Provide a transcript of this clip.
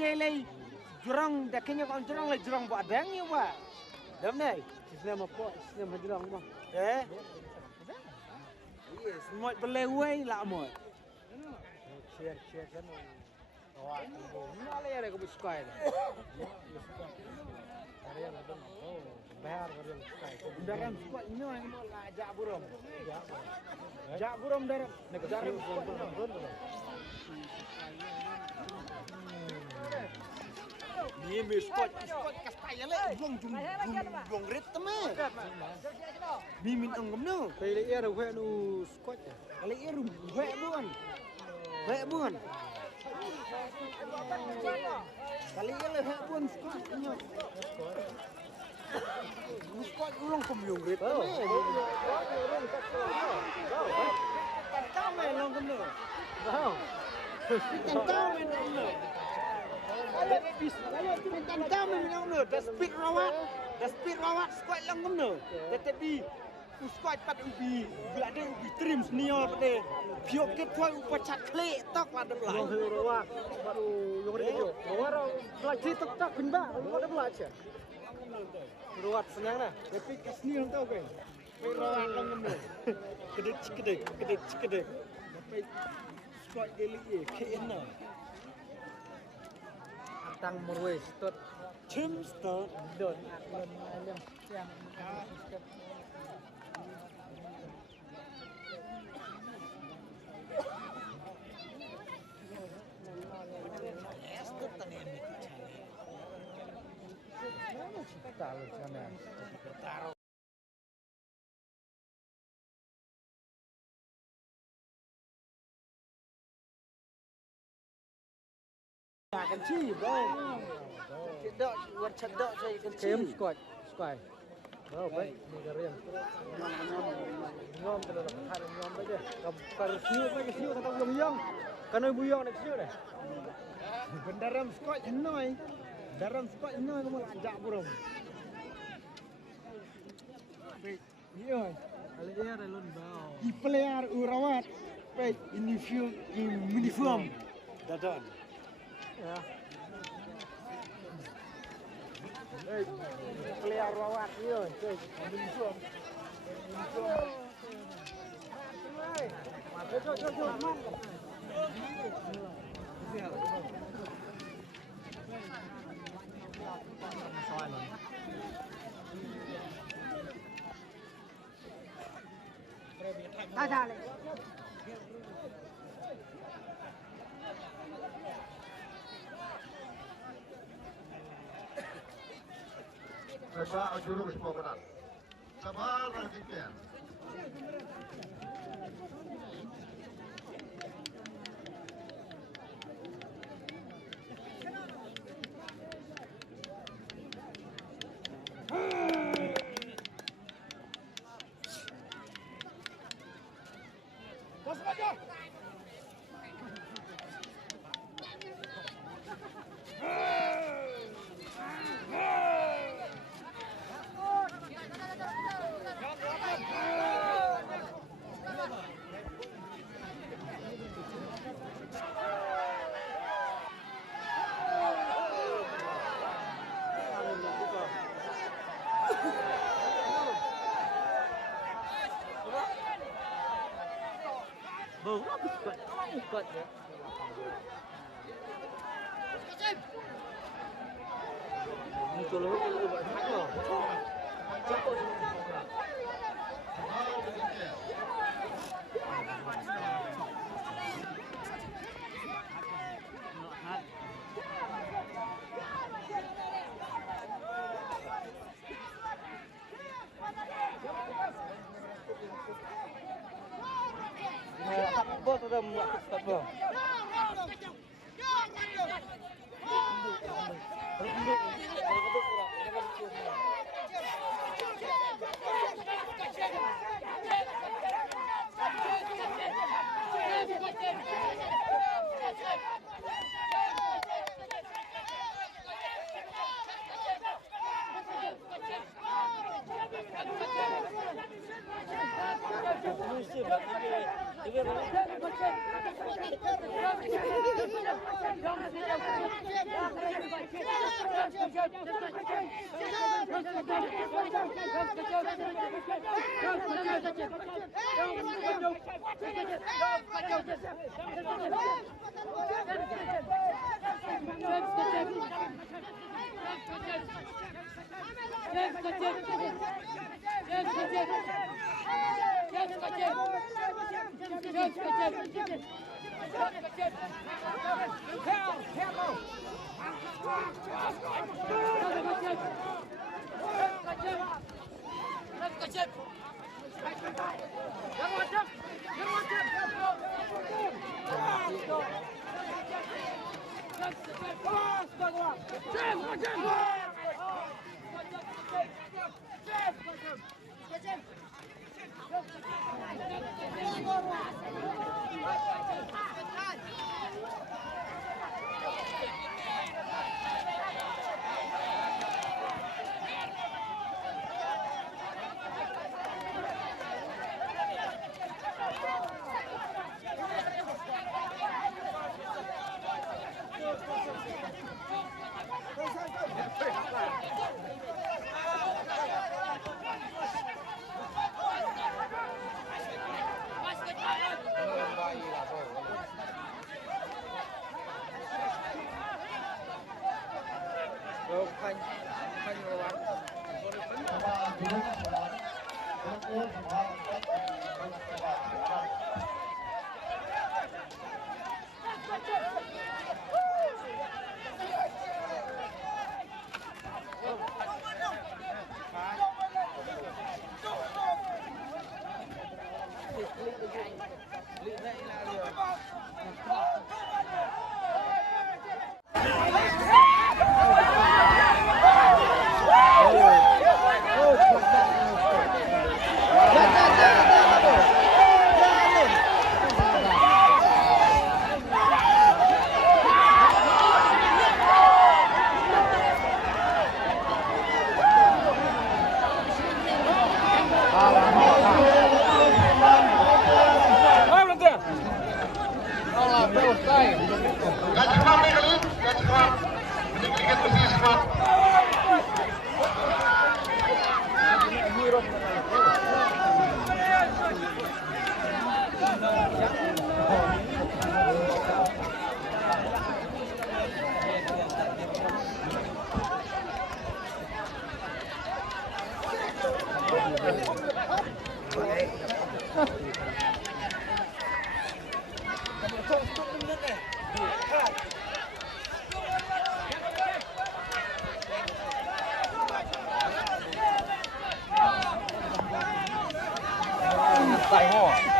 delay jurang dah kena kon jurang le jurang buat dang ni buat. Dah ni. Islam apa? Islam jurang mah. Yes, semua belewai lah mo. Share kan. Awak mana le ada kau suka dah. Area ada. Oh, bayar area suka. Dalam suka ini yang mau ajak buram. Jak buram dalam. Negara buram. Ni spot kas payah le. Buang ritme. Ni minta ngomno. Pilih air hujan nu Scott. Kali iru hek buan. Hek buan. Kali le hek buan Scott nyo. Scott ulung kumyung ritme. Kau main long ngomno. Wow. Kau main ngomno. Jadi bis, kalau tu minta memang no, dah speed rawat squad lang no. Tetapi squad pat ubi, ada ubi trim senior pada. Piok ke tuai upacat klek tok ada belah. Rawat baru yang radio. Rawat belajar tok pindah, ada belajar. Rawat senang lah. Tapi senior tahu kan. Rawat lang no. Kedek. Tapi squad delik ke no. Tang murway start Tim start don alam yang taruh kenci bang. Cedok buat cedok saya kenci. kem squad. Oh baik, negara yang nyom terus hari nyom aja. Kalau siu pakai siu tak tahu yang karena buyong nak siu dah. Dalam squad enoi. Dalam squad enoi kamu ajak buram. Baik, ni oi. Kali dia ada lon bau. Di player urawat. Baik, uniform. Dadan. Ya. Baik, player urawat ni oi. Baik, uniform. Jom. Ada lagi. Rasa jurus pemenang. Sabar lanjutkan. Ikut ya. Kalau buat apa? Cepat. Apa tu dah buat apa? ใส่ห่อ